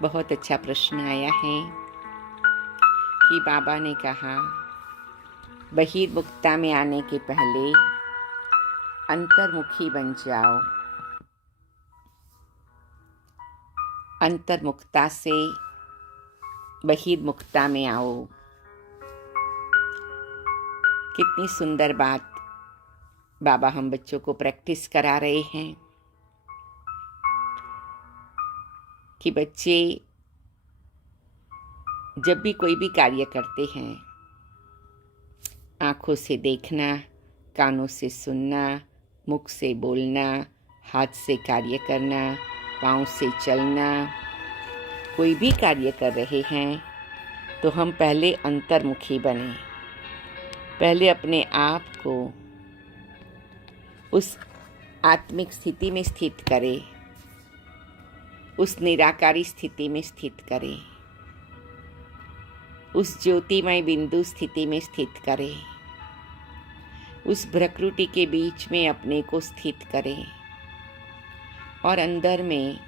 बहुत अच्छा प्रश्न आया है कि बाबा ने कहा बहिर्मुखता में आने के पहले अंतर्मुखी बन जाओ, अंतर्मुखता से बहिर्मुखता में आओ। कितनी सुंदर बात बाबा हम बच्चों को प्रैक्टिस करा रहे हैं कि बच्चे जब भी कोई भी कार्य करते हैं, आँखों से देखना, कानों से सुनना, मुख से बोलना, हाथ से कार्य करना, पाँव से चलना, कोई भी कार्य कर रहे हैं तो हम पहले अंतर्मुखी बने। पहले अपने आप को उस आत्मिक स्थिति में स्थित करें, उस निराकारी स्थिति में स्थित करें, उस ज्योतिमय बिंदु स्थिति में स्थित करें, उस प्रकृति के बीच में अपने को स्थित करें और अंदर में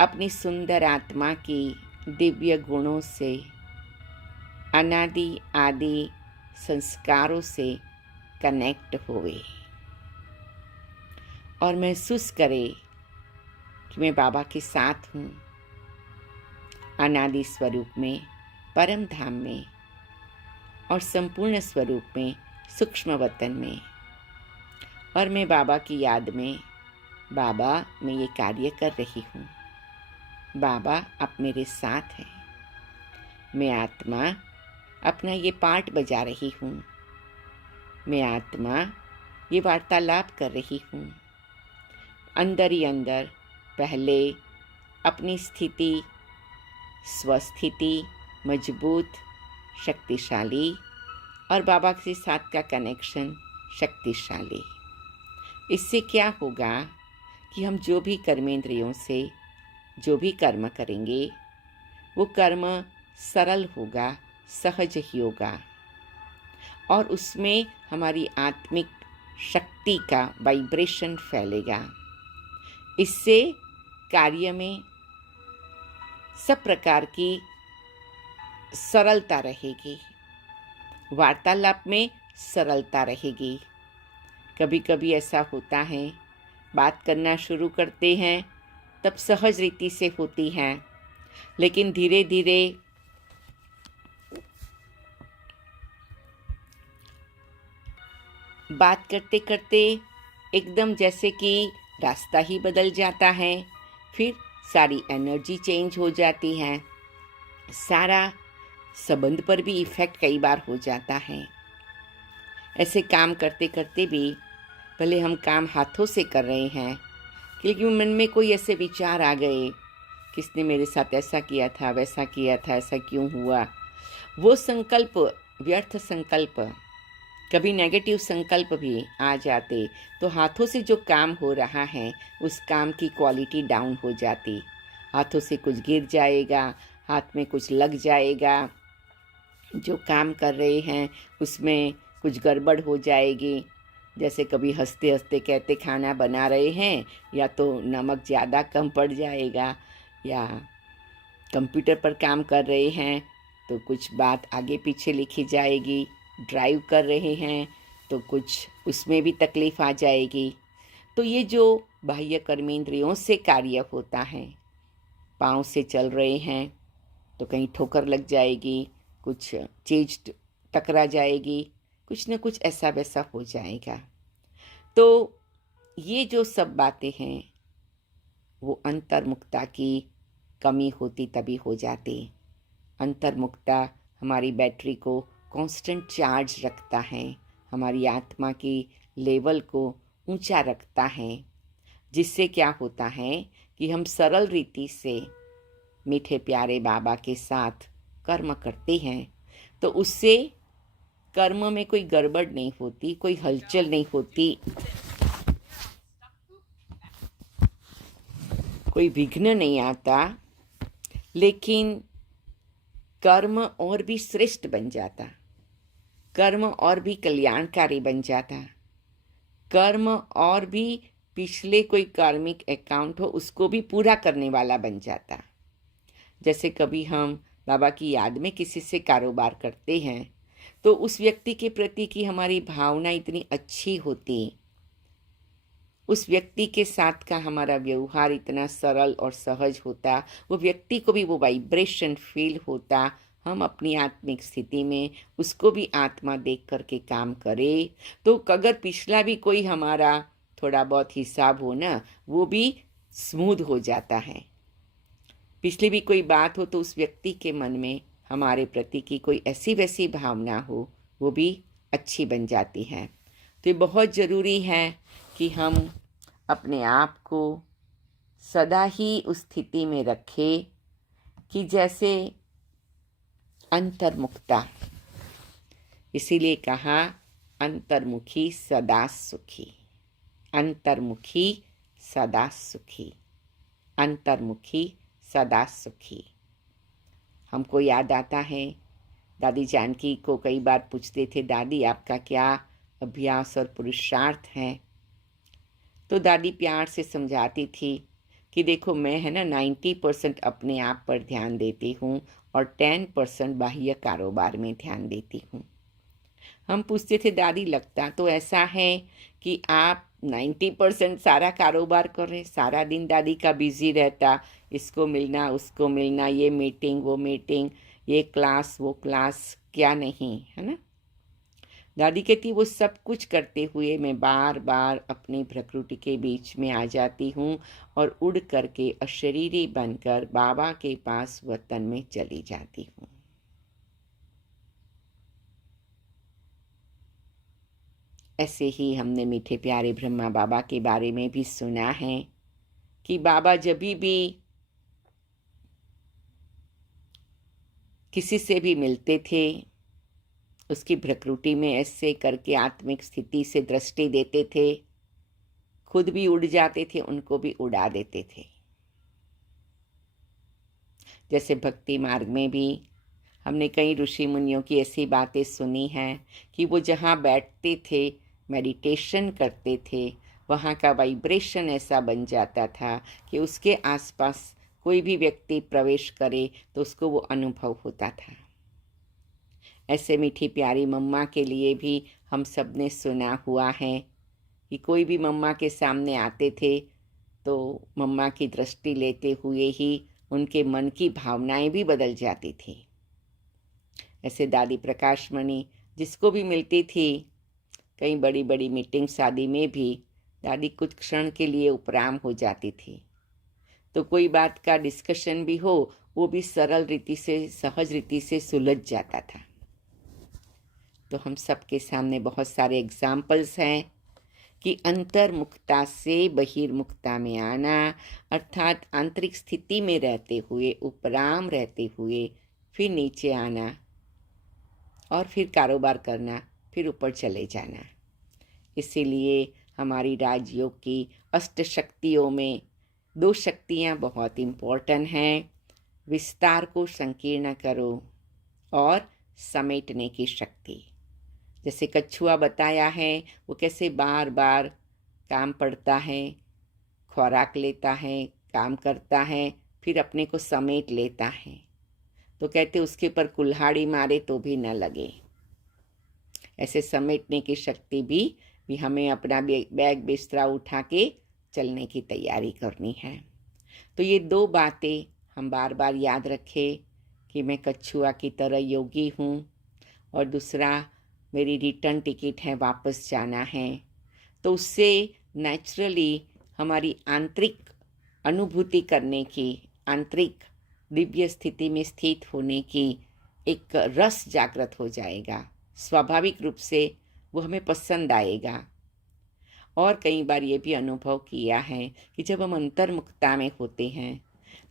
अपनी सुंदर आत्मा की दिव्य गुणों से, अनादि आदि संस्कारों से कनेक्ट होवे और महसूस करें कि मैं बाबा के साथ हूँ, अनादि स्वरूप में, परम धाम में और संपूर्ण स्वरूप में, सूक्ष्म वतन में। और मैं बाबा की याद में, बाबा मैं ये कार्य कर रही हूँ, बाबा आप मेरे साथ हैं, मैं आत्मा अपना ये पार्ट बजा रही हूँ, मैं आत्मा ये वार्तालाप कर रही हूँ। अंदर ही अंदर पहले अपनी स्थिति, स्वस्थिति मजबूत, शक्तिशाली और बाबा के साथ का कनेक्शन शक्तिशाली। इससे क्या होगा कि हम जो भी कर्मेंद्रियों से जो भी कर्म करेंगे वो कर्म सरल होगा, सहज ही होगा और उसमें हमारी आत्मिक शक्ति का वाइब्रेशन फैलेगा। इससे कार्य में सब प्रकार की सरलता रहेगी, वार्तालाप में सरलता रहेगी। कभी कभी ऐसा होता है, बात करना शुरू करते हैं तब सहज रीति से होती हैं, लेकिन धीरे धीरे बात करते करते एकदम जैसे कि रास्ता ही बदल जाता है, फिर सारी एनर्जी चेंज हो जाती है, सारा संबंध पर भी इफ़ेक्ट कई बार हो जाता है। ऐसे काम करते करते भी भले हम काम हाथों से कर रहे हैं, लेकिन मन में कोई ऐसे विचार आ गए, किसने मेरे साथ ऐसा किया था, वैसा किया था, ऐसा क्यों हुआ। वो संकल्प, व्यर्थ संकल्प, कभी नेगेटिव संकल्प भी आ जाते तो हाथों से जो काम हो रहा है उस काम की क्वालिटी डाउन हो जाती। हाथों से कुछ गिर जाएगा, हाथ में कुछ लग जाएगा, जो काम कर रहे हैं उसमें कुछ गड़बड़ हो जाएगी। जैसे कभी हंसते हंसते कहते खाना बना रहे हैं, या तो नमक ज़्यादा कम पड़ जाएगा, या कंप्यूटर पर काम कर रहे हैं तो कुछ बात आगे पीछे लिखी जाएगी, ड्राइव कर रहे हैं तो कुछ उसमें भी तकलीफ़ आ जाएगी। तो ये जो बाह्य कर्मेंद्रियों से कार्य होता है, पाँव से चल रहे हैं तो कहीं ठोकर लग जाएगी, कुछ चीज टकरा जाएगी, कुछ न कुछ ऐसा वैसा हो जाएगा। तो ये जो सब बातें हैं वो अंतर्मुखता की कमी होती तभी हो जाती। अंतर्मुखता हमारी बैटरी को कांस्टेंट चार्ज रखता है, हमारी आत्मा की लेवल को ऊंचा रखता है, जिससे क्या होता है कि हम सरल रीति से मीठे प्यारे बाबा के साथ कर्म करते हैं तो उससे कर्म में कोई गड़बड़ नहीं होती, कोई हलचल नहीं होती, कोई विघ्न नहीं आता, लेकिन कर्म और भी श्रेष्ठ बन जाता, कर्म और भी कल्याणकारी बन जाता, कर्म और भी पिछले कोई कार्मिक अकाउंट हो उसको भी पूरा करने वाला बन जाता। जैसे कभी हम बाबा की याद में किसी से कारोबार करते हैं तो उस व्यक्ति के प्रति की हमारी भावना इतनी अच्छी होती, उस व्यक्ति के साथ का हमारा व्यवहार इतना सरल और सहज होता, वो व्यक्ति को भी वो वाइब्रेशन फील होता, हम अपनी आत्मिक स्थिति में उसको भी आत्मा देख करके काम करें, तो अगर पिछला भी कोई हमारा थोड़ा बहुत हिसाब हो ना, वो भी स्मूथ हो जाता है। पिछली भी कोई बात हो तो उस व्यक्ति के मन में हमारे प्रति की कोई ऐसी वैसी भावना हो, वो भी अच्छी बन जाती है। तो ये बहुत ज़रूरी है कि हम अपने आप को सदा ही उस स्थिति में रखें कि जैसे अंतर्मुखता, इसीलिए कहा अंतर्मुखी सदा सुखी, अंतर्मुखी सदा सुखी, अंतर्मुखी सदा सुखी। हमको याद आता है दादी जानकी को कई बार पूछते थे, दादी आपका क्या अभ्यास और पुरुषार्थ है? तो दादी प्यार से समझाती थी कि देखो मैं है ना 90% अपने आप पर ध्यान देती हूँ और 10% बाह्य कारोबार में ध्यान देती हूँ। हम पूछते थे दादी लगता तो ऐसा है कि आप 90% सारा कारोबार कर रहे, सारा दिन दादी का बिजी रहता, इसको मिलना उसको मिलना, ये मीटिंग वो मीटिंग, ये क्लास वो क्लास, क्या नहीं है ना। दादी कहती वो सब कुछ करते हुए मैं बार बार अपनी प्रकृति के बीच में आ जाती हूँ और उड़ करके अशरीरी बनकर बाबा के पास वतन में चली जाती हूँ। ऐसे ही हमने मीठे प्यारे ब्रह्मा बाबा के बारे में भी सुना है कि बाबा जब भी किसी से भी मिलते थे उसकी प्रकृति में ऐसे करके आत्मिक स्थिति से दृष्टि देते थे, खुद भी उड़ जाते थे, उनको भी उड़ा देते थे। जैसे भक्ति मार्ग में भी हमने कई ऋषि मुनियों की ऐसी बातें सुनी हैं कि वो जहाँ बैठते थे मेडिटेशन करते थे, वहाँ का वाइब्रेशन ऐसा बन जाता था कि उसके आसपास कोई भी व्यक्ति प्रवेश करे तो उसको वो अनुभव होता था। ऐसे मीठी प्यारी मम्मा के लिए भी हम सब ने सुना हुआ है कि कोई भी मम्मा के सामने आते थे तो मम्मा की दृष्टि लेते हुए ही उनके मन की भावनाएं भी बदल जाती थी। ऐसे दादी प्रकाश मणि जिसको भी मिलती थी, कई बड़ी बड़ी मीटिंग शादी में भी दादी कुछ क्षण के लिए उपराम हो जाती थी, तो कोई बात का डिस्कशन भी हो वो भी सरल रीति से सहज रीति से सुलझ जाता था। तो हम सबके सामने बहुत सारे एग्जाम्पल्स हैं कि अंतर्मुखता से बहिर्मुखता में आना, अर्थात आंतरिक स्थिति में रहते हुए उपराम रहते हुए फिर नीचे आना और फिर कारोबार करना, फिर ऊपर चले जाना। इसीलिए हमारी राजयोग की अष्ट शक्तियों में 2 शक्तियाँ बहुत इम्पोर्टेंट हैं, विस्तार को संकीर्ण करो और समेटने की शक्ति। जैसे कछुआ बताया है वो कैसे बार बार काम पड़ता है, खुराक लेता है, काम करता है, फिर अपने को समेट लेता है, तो कहते उसके ऊपर कुल्हाड़ी मारे तो भी न लगे। ऐसे समेटने की शक्ति भी हमें अपना बैग बिस्तरा उठा के चलने की तैयारी करनी है। तो ये 2 बातें हम बार बार याद रखें कि मैं कछुआ की तरह योगी हूँ और दूसरा मेरी रिटर्न टिकट है, वापस जाना है। तो उससे नेचुरली हमारी आंतरिक अनुभूति करने की, आंतरिक दिव्य स्थिति में स्थित होने की एक रस जागृत हो जाएगा, स्वाभाविक रूप से वो हमें पसंद आएगा। और कई बार ये भी अनुभव किया है कि जब हम अंतर्मुखता में होते हैं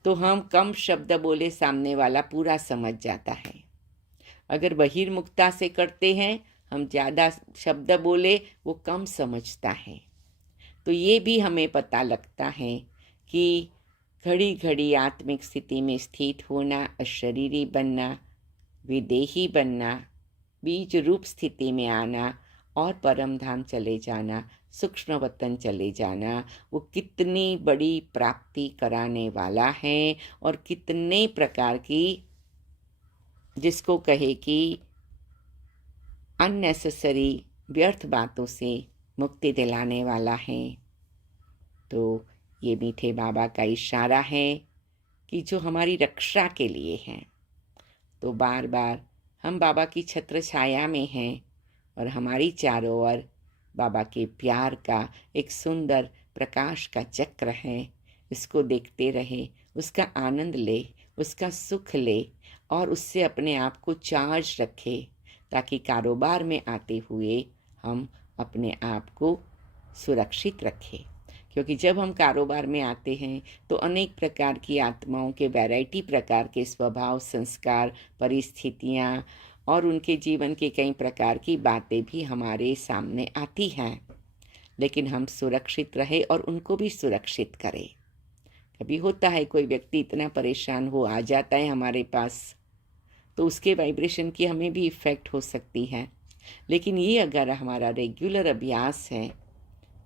तो हम कम शब्द बोले सामने वाला पूरा समझ जाता है। अगर बहिर्मुखता से करते हैं, हम ज़्यादा शब्द बोले वो कम समझता है। तो ये भी हमें पता लगता है कि घड़ी घड़ी आत्मिक स्थिति में स्थित होना, अशरीरी बनना, विदेही बनना, बीज रूप स्थिति में आना और परम धाम चले जाना सूक्ष्म वतन चले जाना वो कितनी बड़ी प्राप्ति कराने वाला है और कितने प्रकार की, जिसको कहे कि अननेसेसरी व्यर्थ बातों से मुक्ति दिलाने वाला है। तो ये मीठे बाबा का इशारा है कि जो हमारी रक्षा के लिए हैं। तो बार बार हम बाबा की छत्र छाया में हैं और हमारी चारों ओर बाबा के प्यार का एक सुंदर प्रकाश का चक्र है। इसको देखते रहे, उसका आनंद ले, उसका सुख ले और उससे अपने आप को चार्ज रखे, ताकि कारोबार में आते हुए हम अपने आप को सुरक्षित रखें। क्योंकि जब हम कारोबार में आते हैं तो अनेक प्रकार की आत्माओं के वैरायटी प्रकार के स्वभाव, संस्कार, परिस्थितियाँ और उनके जीवन के कई प्रकार की बातें भी हमारे सामने आती हैं, लेकिन हम सुरक्षित रहे और उनको भी सुरक्षित करें। कभी होता है कोई व्यक्ति इतना परेशान हो आ जाता है हमारे पास, तो उसके वाइब्रेशन की हमें भी इफ़ेक्ट हो सकती है। लेकिन ये अगर हमारा रेगुलर अभ्यास है,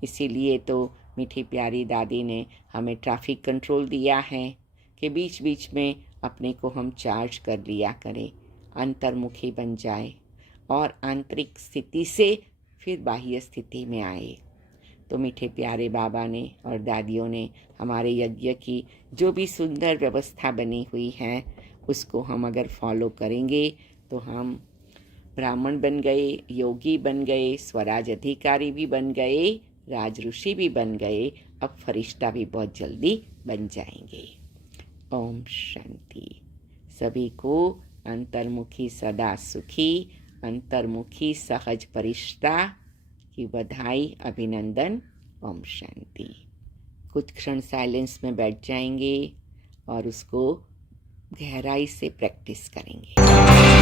इसीलिए तो मीठी प्यारी दादी ने हमें ट्रैफिक कंट्रोल दिया है कि बीच बीच में अपने को हम चार्ज कर लिया करें, अंतर्मुखी बन जाए और आंतरिक स्थिति से फिर बाह्य स्थिति में आए। तो मीठे प्यारे बाबा ने और दादियों ने हमारे यज्ञ की जो भी सुंदर व्यवस्था बनी हुई है, उसको हम अगर फॉलो करेंगे तो हम ब्राह्मण बन गए, योगी बन गए, स्वराज अधिकारी भी बन गए, राज ऋषि भी बन गए, अब फरिश्ता भी बहुत जल्दी बन जाएंगे। ओम शांति। सभी को अंतर्मुखी सदा सुखी, अंतर्मुखी सहज फरिश्ता की बधाई, अभिनंदन। ओम शांति। कुछ क्षण साइलेंस में बैठ जाएंगे और उसको गहराई से प्रैक्टिस करेंगे।